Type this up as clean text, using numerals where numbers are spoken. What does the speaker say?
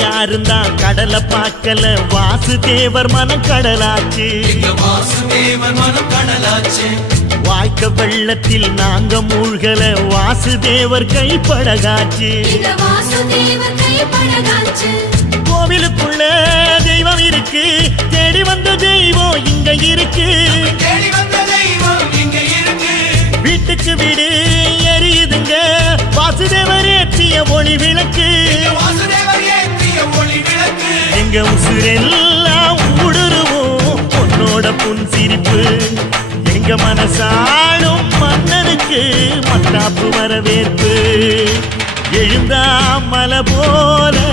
யாருந்தா கடலை பார்க்கல வாசுதேவர் மனம் கடலாச்சு. வாசுதேவர் மனம் கடலாச்சு. வாய்க்க வெள்ளத்தில் நாங்க மூழ்கல வாசுதேவர் கைப்படகாச்சு. கோவிலுக்குள்ள தெய்வம் இருக்கு, தேடி வந்த தெய்வம் இங்க இருக்கு. வீட்டுக்கு வீடு எரியுதுங்க வாசுதேவர் ஏற்றிய ஒளி விளக்கு. எங்க உசுரெல்லாம் ஊடுருவோம் உன்னோட புன் சிரிப்பு. எங்க மனசாளும் மன்னனுக்கு மத்தாப்பு வரவேற்பு. எழுந்தா மலை போல